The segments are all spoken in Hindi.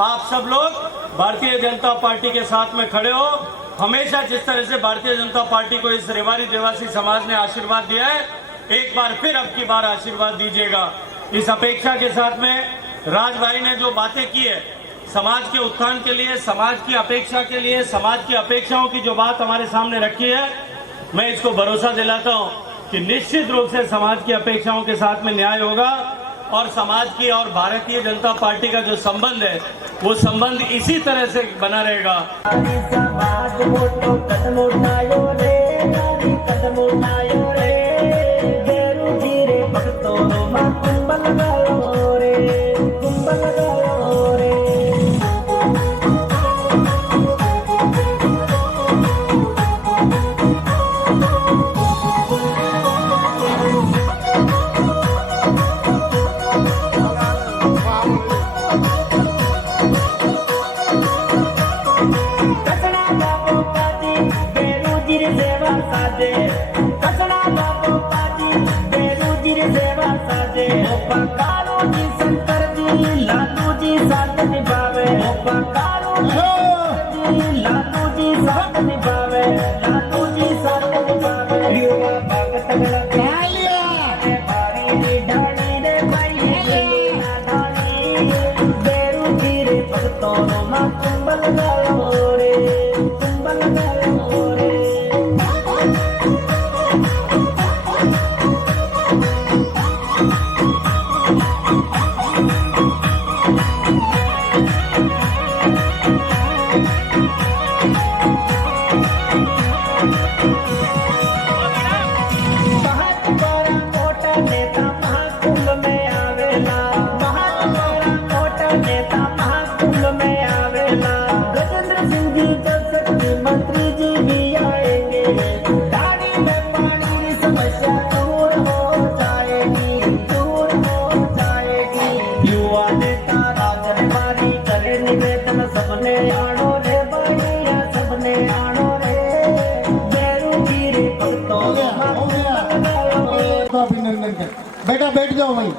आप सब लोग भारतीय जनता पार्टी के साथ में खड़े हो। हमेशा जिस तरह से भारतीय जनता पार्टी को इस रेवाड़ी देवासी समाज ने आशीर्वाद दिया है, एक बार फिर अब की बार आशीर्वाद दीजिएगा। इस अपेक्षा के साथ में राज भाई ने जो बातें की है समाज के उत्थान के लिए, समाज की अपेक्षा के लिए, समाज की अपेक्षाओं की जो बात हमारे सामने रखी है, मैं इसको भरोसा दिलाता हूं कि निश्चित रूप से समाज की अपेक्षाओं के साथ में न्याय होगा और समाज की और भारतीय जनता पार्टी का जो संबंध है वो संबंध इसी तरह से बना रहेगा। बेटा बैठ जाओ वहीं।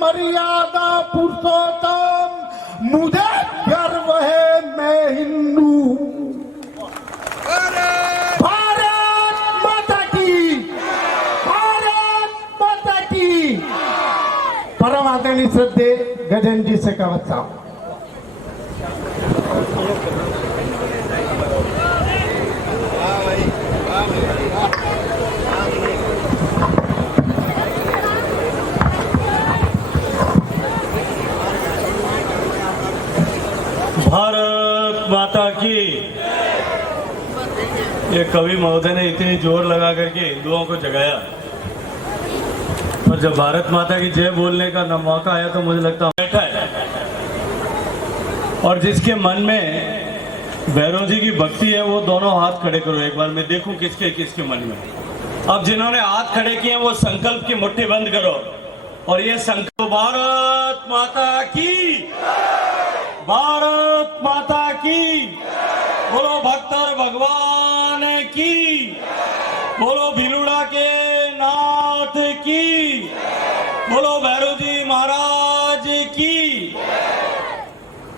मर्यादा पुरुषोत्तम मुझे गर्व है, मैं हिंदू। भारत माता की, भारत माता की। परम आदरणीय श्रद्धे गजेंद्र जी शेखावत साहब। भारत माता की। ये कवि महोदय ने इतनी जोर लगा करके हिंदुओं को जगाया, और जब भारत माता की जय बोलने का न मौका आया तो मुझे लगता बैठा है, और जिसके मन में भैरव जी की भक्ति है वो दोनों हाथ खड़े करो एक बार, मैं देखूं किसके किसके मन में। अब जिन्होंने हाथ खड़े किए वो संकल्प की मुट्ठी बंद करो और ये संकल्प भारत माता की, भारत माता की। बोलो भक्तर भगवान की, बोलो भिलुड़ा के नाथ की, बोलो भैरव जी महाराज की।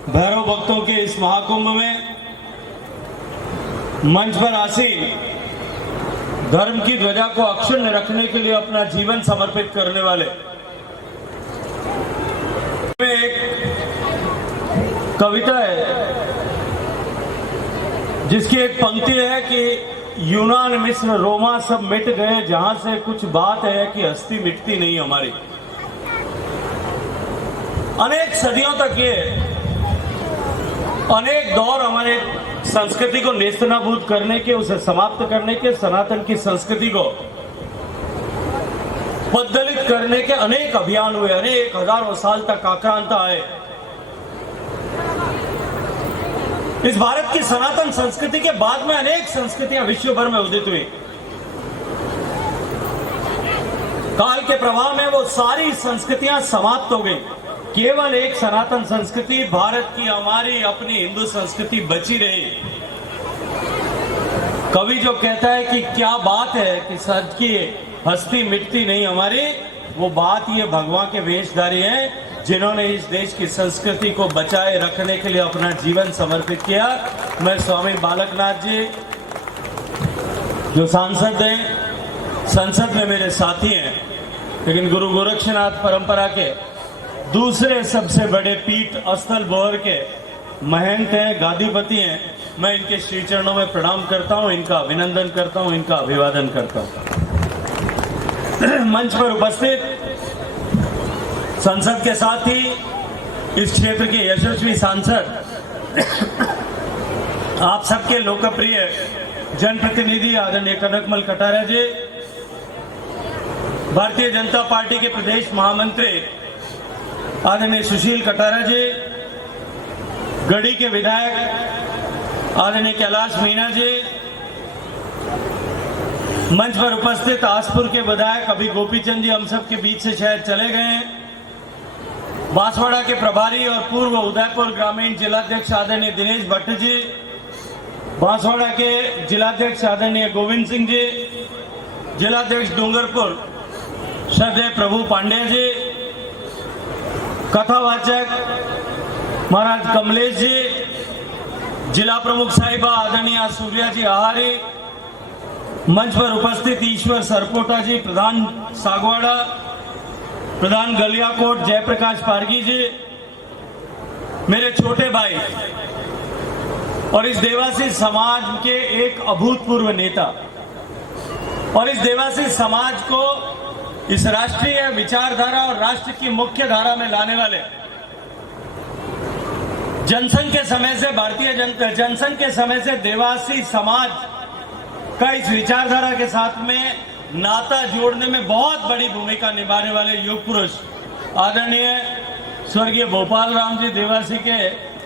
भैरव भक्तों के इस महाकुंभ में मंच पर आसीन धर्म की ध्वजा को अक्षुण्ण रखने के लिए अपना जीवन समर्पित करने वाले एक कविता है जिसकी एक पंक्ति है कि यूनान मिस्र रोमा सब मिट गए, जहां से कुछ बात है कि हस्ती मिटती नहीं हमारी। अनेक सदियों तक ये अनेक दौर हमारे संस्कृति को नेस्तनाबूद करने के, उसे समाप्त करने के, सनातन की संस्कृति को पद्दलित करने के अनेक अभियान हुए, अनेक हजारों साल तक आक्रांता आए। इस भारत की सनातन संस्कृति के बाद में अनेक संस्कृतियां विश्व भर में उदित हुई। काल के प्रभाव में वो सारी संस्कृतियां समाप्त हो गई, केवल एक सनातन संस्कृति भारत की हमारी अपनी हिंदू संस्कृति बची रही। कवि जो कहता है कि क्या बात है कि सच की हस्ती मिटती नहीं हमारी। वो बात ये भगवान के वेशधारी हैं जिन्होंने इस देश की संस्कृति को बचाए रखने के लिए अपना जीवन समर्पित किया। मैं स्वामी बालकनाथ जी जो सांसद हैं, संसद में मेरे साथी हैं, लेकिन गुरु गोरक्षनाथ परंपरा के दूसरे सबसे बड़े पीठ स्थल बोहर के महंत हैं, गादीपति हैं। मैं इनके श्री चरणों में प्रणाम करता हूं, इनका अभिनंदन करता हूं, इनका अभिवादन करता हूं। मंच पर उपस्थित संसद के साथ ही इस क्षेत्र के यशस्वी सांसद, आप सबके लोकप्रिय जनप्रतिनिधि आदरणीय कनकमल कटारिया जी, भारतीय जनता पार्टी के प्रदेश महामंत्री आदरणीय सुशील कटारिया जी, गढ़ी के विधायक आदरणीय कैलाश मीणा जी, मंच पर उपस्थित आसपुर के विधायक अभी गोपीचंद जी हम सब के बीच से शायद चले गए हैं, बांसवाड़ा के प्रभारी और पूर्व उदयपुर ग्रामीण जिलाध्यक्ष आदरणीय दिनेश भट्ट जी, बांसवाड़ा के जिलाध्यक्ष आदरणीय गोविंद सिंह जी, जिलाध्यक्ष डूंगरपुर श्रद्धेय प्रभु पांडे जी, कथावाचक महाराज कमलेश जी, जिला प्रमुख साहिबा आदरणीय सूर्या जी आहारी, मंच पर उपस्थित ईश्वर सरपोटा जी, प्रधान सागवाड़ा, प्रधान गलियाकोट जयप्रकाश पारगी जी, मेरे छोटे भाई और इस देवासी समाज के एक अभूतपूर्व नेता, और इस देवासी समाज को इस राष्ट्रीय विचारधारा और राष्ट्र की मुख्य धारा में लाने वाले जनसंघ के समय से जनसंघ के समय से देवासी समाज का इस विचारधारा के साथ में नाता जोड़ने में बहुत बड़ी भूमिका निभाने वाले युग पुरुष आदरणीय स्वर्गीय भोपाल राम जी देवासी के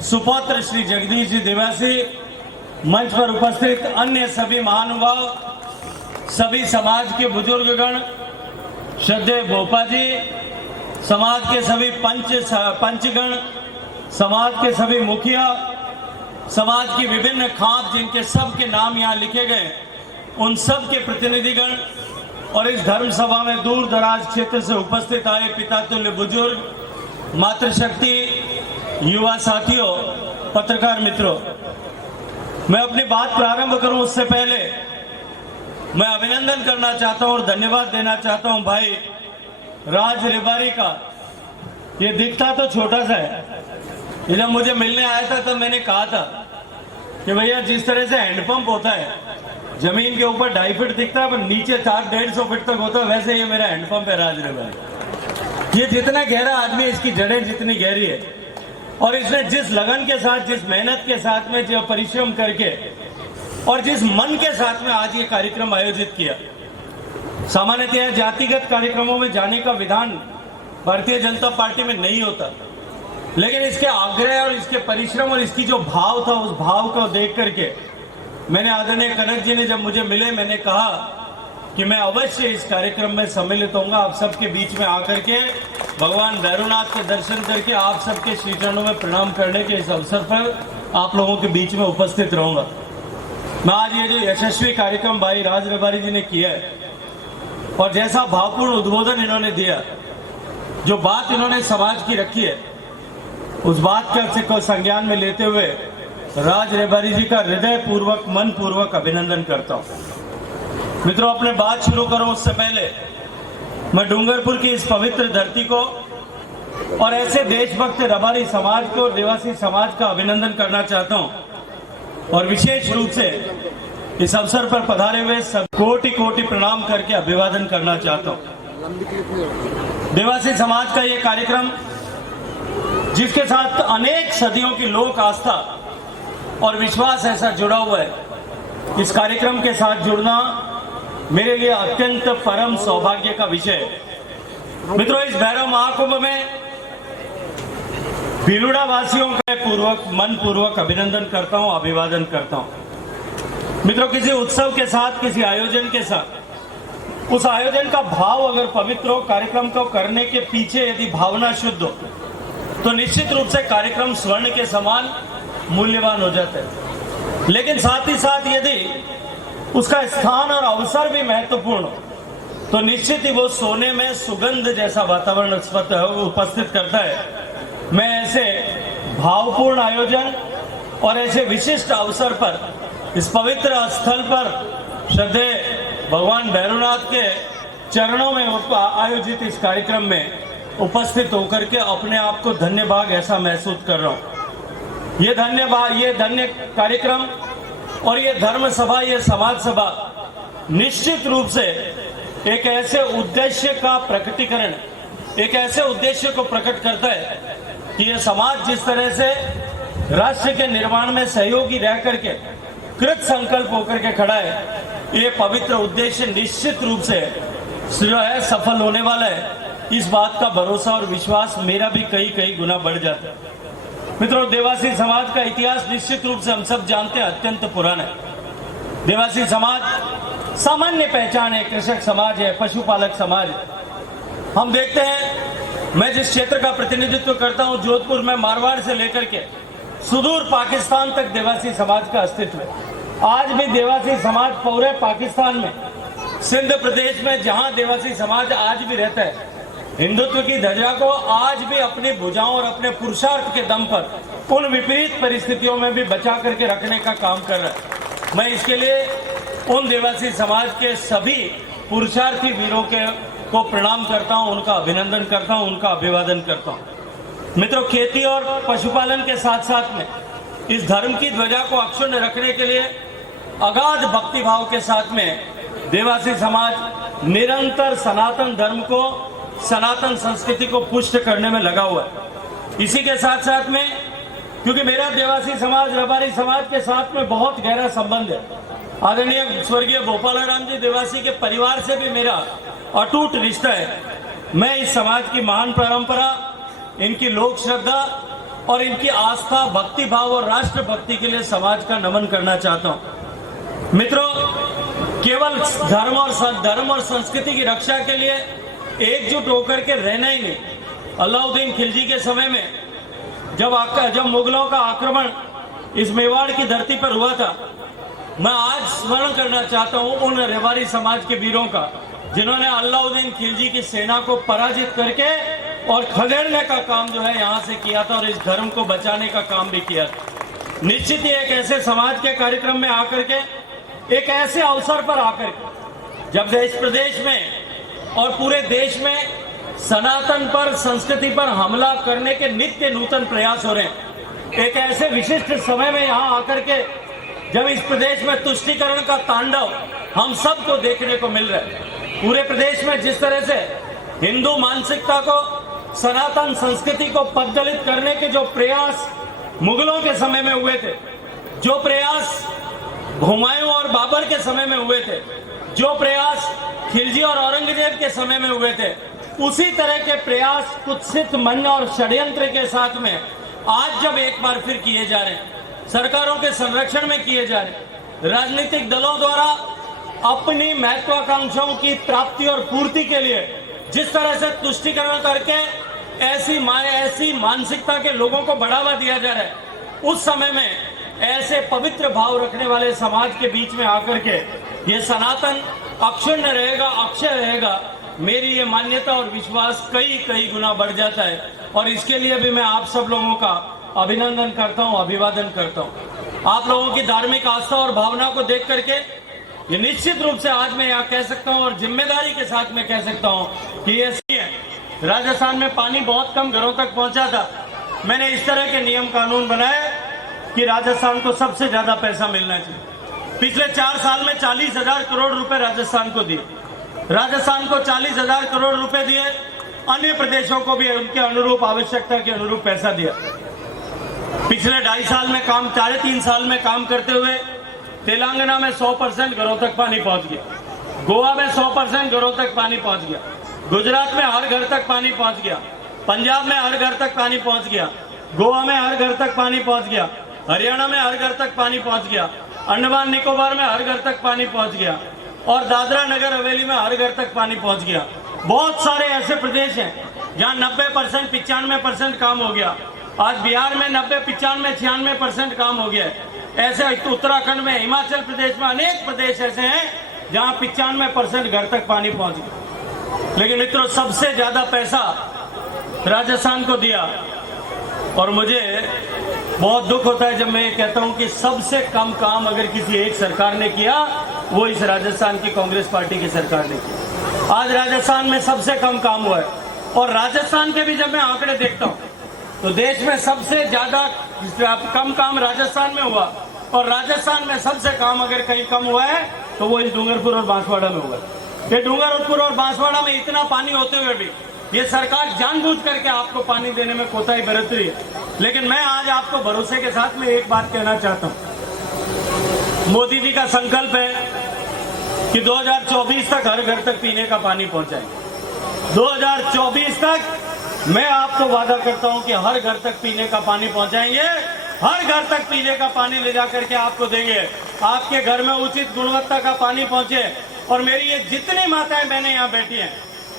सुपौत्र श्री जगदीश जी देवासी, मंच पर उपस्थित अन्य सभी महानुभाव, सभी समाज के बुजुर्गगण, श्रद्धेय भोपा जी, समाज के सभी पंचगण, समाज के सभी मुखिया, समाज की विभिन्न खाप जिनके सबके नाम यहाँ लिखे गए, उन सब के प्रतिनिधिगण और इस धर्म सभा में दूर दराज क्षेत्र से उपस्थित आए पितातुल्य बुजुर्ग, मातृशक्ति, युवा साथियों, पत्रकार मित्रों, मैं अपनी बात प्रारंभ करूं उससे पहले मैं अभिनंदन करना चाहता हूं और धन्यवाद देना चाहता हूं भाई राज रेबारी का। ये दिखता तो छोटा सा है, जब मुझे मिलने आया था तब मैंने कहा था कि भैया जिस तरह से हैंडपंप होता है, जमीन के ऊपर 2.5 फीट दिखता है पर नीचे 400-150 फीट तक होता है, वैसे ये मेरा हैंडपंप है राज रेबारी। ये जितना गहरा आदमी, इसकी जड़ें जितनी गहरी है, और इसने जिस लगन के साथ, जिस मेहनत के साथ में, जो परिश्रम करके और जिस मन के साथ में आज ये कार्यक्रम आयोजित किया। सामान्यतः जातिगत कार्यक्रमों में जाने का विधान भारतीय जनता पार्टी में नहीं होता, लेकिन इसके आग्रह और इसके परिश्रम और इसकी जो भाव था, उस भाव को देख करके मैंने आदरणीय कनक जी ने जब मुझे मिले, मैंने कहा कि मैं अवश्य इस कार्यक्रम में सम्मिलित होऊंगा, आप सबके बीच में आकर के भगवान भैरवनाथ के दर्शन करके आप सबके श्री चरणों में प्रणाम करने के इस अवसर पर आप लोगों के बीच में उपस्थित रहूंगा। मैं आज ये जो यशस्वी कार्यक्रम भाई राज रेबारी जी ने किया है और जैसा भावपूर्ण उद्बोधन इन्होंने दिया, जो बात इन्होंने समाज की रखी है, उस बात का संज्ञान में लेते हुए राज रेबारी जी का हृदय पूर्वक, मन पूर्वक अभिनंदन करता हूं। मित्रों, अपने बात शुरू करूं उससे पहले मैं डूंगरपुर की इस पवित्र धरती को और ऐसे देशभक्त रबारी समाज को, देवासी समाज का अभिनंदन करना चाहता हूं और विशेष रूप से इस अवसर पर पधारे हुए सब कोटि कोटि प्रणाम करके अभिवादन करना चाहता हूं। देवासी समाज का ये कार्यक्रम, जिसके साथ अनेक सदियों की लोक आस्था और विश्वास ऐसा जुड़ा हुआ है, इस कार्यक्रम के साथ जुड़ना मेरे लिए अत्यंत परम सौभाग्य का विषय है। मित्रों, इस भैरव महाकुंभ में भीलुड़ा वासियों का मन पूर्वक अभिनंदन करता हूं, अभिवादन करता हूं। मित्रों, किसी उत्सव के साथ, किसी आयोजन के साथ, उस आयोजन का भाव अगर पवित्र हो, कार्यक्रम को करने के पीछे यदि भावना शुद्ध हो, तो निश्चित रूप से कार्यक्रम स्वर्ण के समान मूल्यवान हो जाता है। लेकिन साथ ही साथ यदि उसका स्थान और अवसर भी महत्वपूर्ण हो, तो निश्चित ही वो सोने में सुगंध जैसा वातावरण उपस्थित करता है। मैं ऐसे भावपूर्ण आयोजन और ऐसे विशिष्ट अवसर पर इस पवित्र स्थल पर श्रद्धेय भगवान भैरवनाथ के चरणों में आयोजित इस कार्यक्रम में उपस्थित होकर के अपने आप को धन्य भाग ऐसा महसूस कर रहा हूं। ये धन्य कार्यक्रम और ये धर्म सभा, ये समाज सभा निश्चित रूप से एक ऐसे उद्देश्य का प्रकटीकरण, एक ऐसे उद्देश्य को प्रकट करता है कि ये समाज जिस तरह से राष्ट्र के निर्माण में सहयोगी रह करके कृत संकल्प होकर के खड़ा है, ये पवित्र उद्देश्य निश्चित रूप से जो है सफल होने वाला है। इस बात का भरोसा और विश्वास मेरा भी कई गुना बढ़ जाता है। मित्रों, देवासी समाज का इतिहास निश्चित रूप से हम सब जानते हैं, अत्यंत पुराना है। देवासी समाज सामान्य पहचान है, कृषक समाज है, पशुपालक समाज है। हम देखते हैं, मैं जिस क्षेत्र का प्रतिनिधित्व करता हूं, जोधपुर में मारवाड़ से लेकर के सुदूर पाकिस्तान तक देवासी समाज का अस्तित्व है। आज भी देवासी समाज पूरे पाकिस्तान में, सिंध प्रदेश में जहां देवासी समाज आज भी रहता है, हिंदुत्व की ध्वजा को आज भी अपनी भुजाओं और अपने पुरुषार्थ के दम पर उन विपरीत परिस्थितियों में भी बचा करके रखने का काम कर रहा है। मैं इसके लिए उन देवासी समाज के सभी पुरुषार्थी वीरों को प्रणाम करता हूं, उनका अभिनंदन करता हूं, उनका अभिवादन करता हूं। मित्रों, खेती और पशुपालन के साथ साथ में इस धर्म की ध्वजा को अक्षुण्ण रखने के लिए अगाध भक्ति भाव के साथ में देवासी समाज निरंतर सनातन धर्म को, सनातन संस्कृति को पुष्ट करने में लगा हुआ है। इसी के साथ साथ में, क्योंकि मेरा देवासी समाज, रबारी समाज के साथ में बहुत गहरा संबंध है, आदरणीय स्वर्गीय गोपालाराम जी देवासी के परिवार से भी मेरा अटूट रिश्ता है। मैं इस समाज की महान परंपरा, इनकी लोक श्रद्धा और इनकी आस्था, भक्ति भाव और राष्ट्र भक्ति के लिए समाज का नमन करना चाहता हूं। मित्रों, केवल धर्म और संस्कृति की रक्षा के लिए एकजुट होकर के रहना ही नहीं। अलाउद्दीन खिलजी के समय में जब मुगलों का आक्रमण इस मेवाड़ की धरती पर हुआ था, मैं आज स्मरण करना चाहता हूं उन रेवाड़ी समाज के वीरों का, जिन्होंने अलाउद्दीन खिलजी की सेना को पराजित करके और खदेड़ने का काम जो है यहां से किया था और इस धर्म को बचाने का काम भी किया था। निश्चित ही एक ऐसे समाज के कार्यक्रम में आकर के, एक ऐसे अवसर पर आकर के, जब देश प्रदेश में और पूरे देश में सनातन पर, संस्कृति पर हमला करने के नित्य नूतन प्रयास हो रहे हैं, एक ऐसे विशिष्ट समय में यहां आकर के जब इस प्रदेश में तुष्टीकरण का तांडव हम सबको देखने को मिल रहा है, पूरे प्रदेश में जिस तरह से हिंदू मानसिकता को, सनातन संस्कृति को पददलित करने के जो प्रयास मुगलों के समय में हुए थे, जो प्रयास हुमायूं और बाबर के समय में हुए थे, जो प्रयास खिलजी और औरंगजेब के समय में हुए थे, उसी तरह के प्रयास कुत्सित मन और षड्यंत्र के साथ में आज जब एक बार फिर किए जा रहे हैं, सरकारों के संरक्षण में किए जा रहे हैं, राजनीतिक दलों द्वारा अपनी महत्वाकांक्षाओं की प्राप्ति और पूर्ति के लिए जिस तरह से तुष्टीकरण करके ऐसी मानसिकता के लोगों को बढ़ावा दिया जा रहा है, उस समय में ऐसे पवित्र भाव रखने वाले समाज के बीच में आकर के ये सनातन अक्षुण्ण रहेगा, अक्षय रहेगा, मेरी ये मान्यता और विश्वास कई गुना बढ़ जाता है। और इसके लिए भी मैं आप सब लोगों का अभिनंदन करता हूं, अभिवादन करता हूं। आप लोगों की धार्मिक आस्था और भावना को देख करके ये निश्चित रूप से आज मैं यहाँ कह सकता हूं और जिम्मेदारी के साथ मैं कह सकता हूं कि ये सही है। राजस्थान में पानी बहुत कम घरों तक पहुंचा था। मैंने इस तरह के नियम कानून बनाए कि राजस्थान को सबसे ज्यादा पैसा मिलना चाहिए। पिछले 4 साल में 40,000 करोड़ रुपए राजस्थान को दिए। राजस्थान को 40,000 करोड़ रुपए दिए, अन्य प्रदेशों को भी उनके अनुरूप, आवश्यकता के अनुरूप पैसा दिया। पिछले 2.5 साल में काम, 3.5 साल में काम करते हुए तेलंगाना में 100% घरों तक पानी पहुंच गया, गोवा में 100% घरों तक पानी पहुंच गया, गुजरात में हर घर तक पानी पहुंच गया, पंजाब में हर घर तक पानी पहुंच गया, गोवा में हर घर तक पानी पहुंच गया, हरियाणा में हर घर तक पानी पहुंच गया, अंडमान निकोबार में हर घर तक पानी पहुंच गया और दादरा नगर हवेली में हर घर तक पानी पहुंच गया। बहुत सारे ऐसे प्रदेश हैं जहां 90%, 95% काम हो गया। आज बिहार में 90, 95, 96% काम हो गया है। ऐसे उत्तराखंड में, हिमाचल प्रदेश में अनेक प्रदेश ऐसे हैं जहां 95% घर तक पानी पहुंच गया। लेकिन मित्रों, सबसे ज्यादा पैसा राजस्थान को दिया, और मुझे बहुत दुख होता है जब मैं ये कहता हूं कि सबसे कम काम अगर किसी एक सरकार ने किया, वो इस राजस्थान की कांग्रेस पार्टी की सरकार ने किया। आज राजस्थान में सबसे कम काम हुआ है, और राजस्थान के भी जब मैं आंकड़े देखता हूं तो देश में सबसे ज्यादा कम काम राजस्थान में हुआ, और राजस्थान में सबसे काम अगर कहीं कम हुआ है तो वो इस डूंगरपुर और बांसवाड़ा में हुआ है। ये डूंगरपुर और बांसवाड़ा में इतना पानी होते हुए भी ये सरकार जानबूझ करके आपको पानी देने में कोताही बरत रही है। लेकिन मैं आज आपको भरोसे के साथ में एक बात कहना चाहता हूं। मोदी जी का संकल्प है कि 2024 तक हर घर तक पीने का पानी पहुंचाएंगे। 2024 तक मैं आपको वादा करता हूं कि हर घर तक पीने का पानी पहुंचाएंगे, हर घर तक पीने का पानी ले जाकर के आपको देंगे, आपके घर में उचित गुणवत्ता का पानी पहुंचे। और मेरी ये जितनी माताएं बहनें यहाँ बैठी हैं,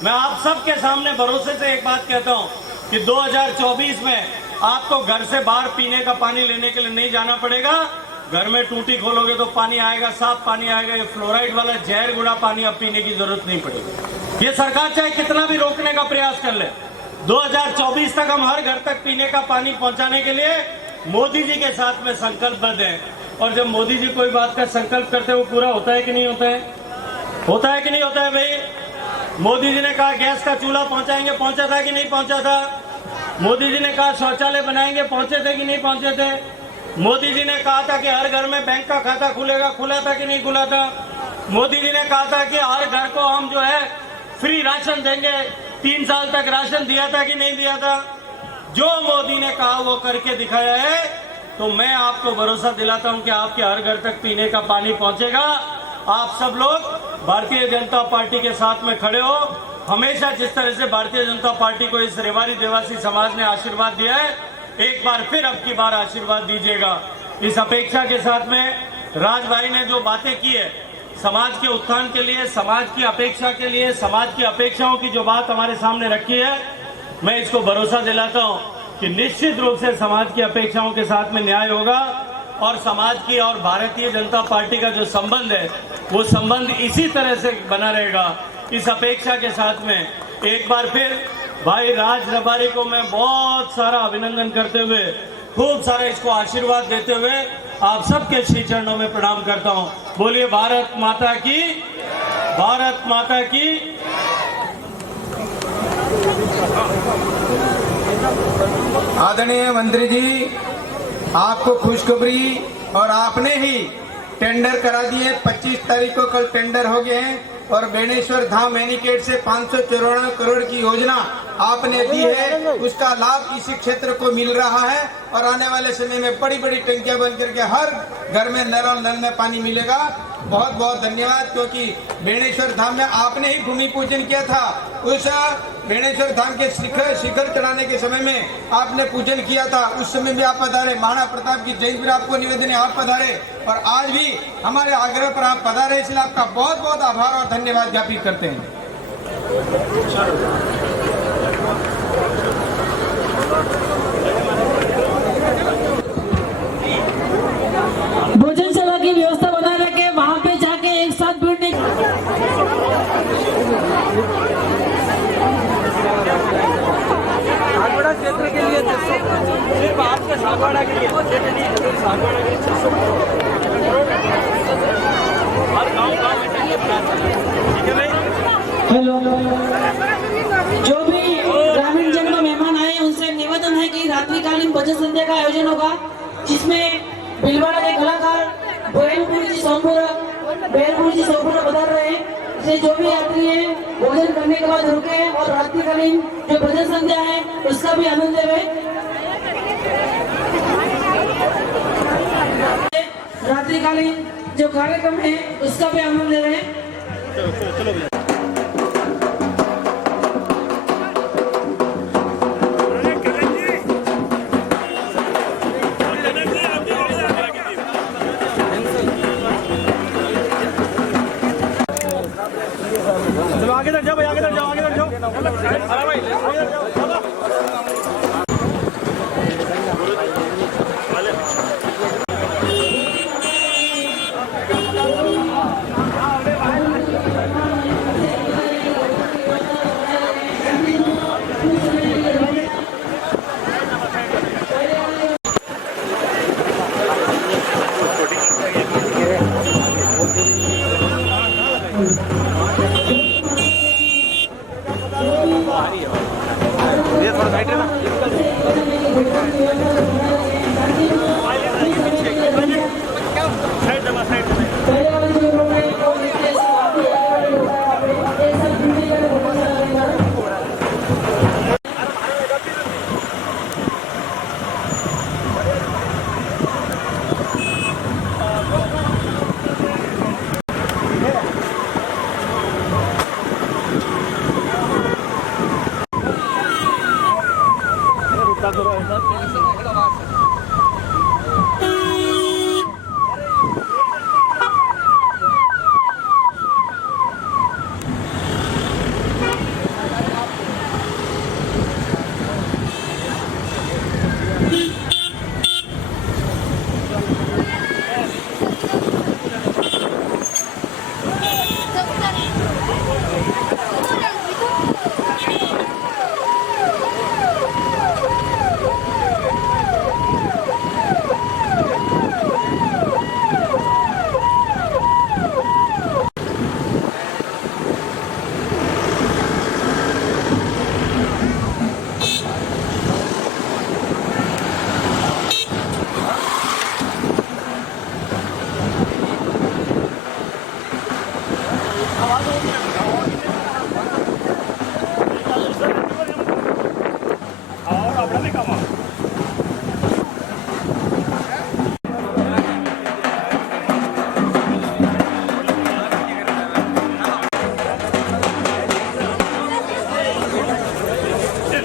मैं आप सबके सामने भरोसे से एक बात कहता हूं कि 2024 में आपको घर से बाहर पीने का पानी लेने के लिए नहीं जाना पड़ेगा। घर में टूटी खोलोगे तो पानी आएगा, साफ पानी आएगा। ये फ्लोराइड वाला जहर गुड़ा पानी अब पीने की जरूरत नहीं पड़ेगी। ये सरकार चाहे कितना भी रोकने का प्रयास कर ले, 2024 तक हम हर घर तक पीने का पानी पहुंचाने के लिए मोदी जी के साथ में संकल्पबद्ध हैं। और जब मोदी जी कोई बात का संकल्प करते हैं, वो पूरा होता है कि नहीं होता है? होता है कि नहीं होता है भाई? मोदी जी ने कहा गैस का चूल्हा पहुंचाएंगे, पहुंचा था कि नहीं पहुंचा था? मोदी जी ने कहा शौचालय बनाएंगे, पहुंचे थे कि नहीं पहुंचे थे? मोदी जी ने कहा था कि हर घर में बैंक का खाता खुलेगा, खुला था कि नहीं खुला था? मोदी जी ने कहा था कि हर घर को हम जो है फ्री राशन देंगे, 3 साल तक राशन दिया था कि नहीं दिया था? जो मोदी ने कहा वो करके दिखाया है। तो मैं आपको भरोसा दिलाता हूं कि आपके हर घर तक पीने का पानी पहुंचेगा। आप सब लोग भारतीय जनता पार्टी के साथ में खड़े हो। हमेशा जिस तरह से भारतीय जनता पार्टी को इस रेवाड़ी देवासी समाज ने आशीर्वाद दिया है, एक बार फिर अब की बार आशीर्वाद दीजिएगा। इस अपेक्षा के साथ में राज भाई ने जो बातें की है, समाज के उत्थान के लिए, समाज की अपेक्षा के लिए, समाज की अपेक्षाओं की जो बात हमारे सामने रखी है, मैं इसको भरोसा दिलाता हूं कि निश्चित रूप से समाज की अपेक्षाओं के साथ में न्याय होगा, और समाज की और भारतीय जनता पार्टी का जो संबंध है वो संबंध इसी तरह से बना रहेगा। इस अपेक्षा के साथ में एक बार फिर भाई राज रबारी को मैं बहुत सारा अभिनंदन करते हुए, खूब सारा इसको आशीर्वाद देते हुए आप सबके श्री चरणों में प्रणाम करता हूं। बोलिए भारत माता की, भारत माता की। आदरणीय मंत्री जी, आपको खुशखबरी, और आपने ही टेंडर करा दिए। 25 तारीख को कल टेंडर हो गए हैं, और बेणेश्वर धाम एनीकेट से 594 करोड़ की योजना आपने दी है, उसका लाभ इसी क्षेत्र को मिल रहा है। और आने वाले समय में बड़ी बड़ी टंकियां बन करके हर घर में नल में पानी मिलेगा। बहुत बहुत धन्यवाद, क्योंकि बेणेश्वर धाम में आपने ही भूमि पूजन किया था। उस बेणेश्वर धाम के शिखर चढ़ाने के समय में आपने पूजन किया था, उस समय भी आप पधारे। महाराणा प्रताप की जयंती पर आपको निवेदन है, आप पधारे, और आज भी हमारे आग्रह पर आप पधारे, इसलिए आपका बहुत बहुत आभार और धन्यवाद ज्ञापित करते हैं। भोजन सेवा की व्यवस्था बना रखे, वहाँ पे जाके एक साथ बैठने सागवाड़ा क्षेत्र के लिए 600, सिर्फ आपके सागवाड़ा के लिए सागवाड़ा के 600 हर गाँव में ठीक है भाई। हेलो, जो भी ग्रामीण जन में मेहमान आए उनसे निवेदन है कि रात्रिकालीन भोजन संध्या का आयोजन होगा, जिसमें भीलवाड़ा के कलाकार बेरपुर जी सोमपुरा बता रहे हैं। इसलिए जो भी यात्री है भोजन करने के बाद रुके और रात्रिकालीन जो भोजन संध्या है उसका भी आनंद ले। रात्रिकालीन जो कार्यक्रम है उसका भी आनंद ले रहे हैं। आगे तक जाओ भाई, आगे तक जाओ, आगे तक जाओ। अरे भाई आगे तक जाओ।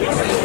है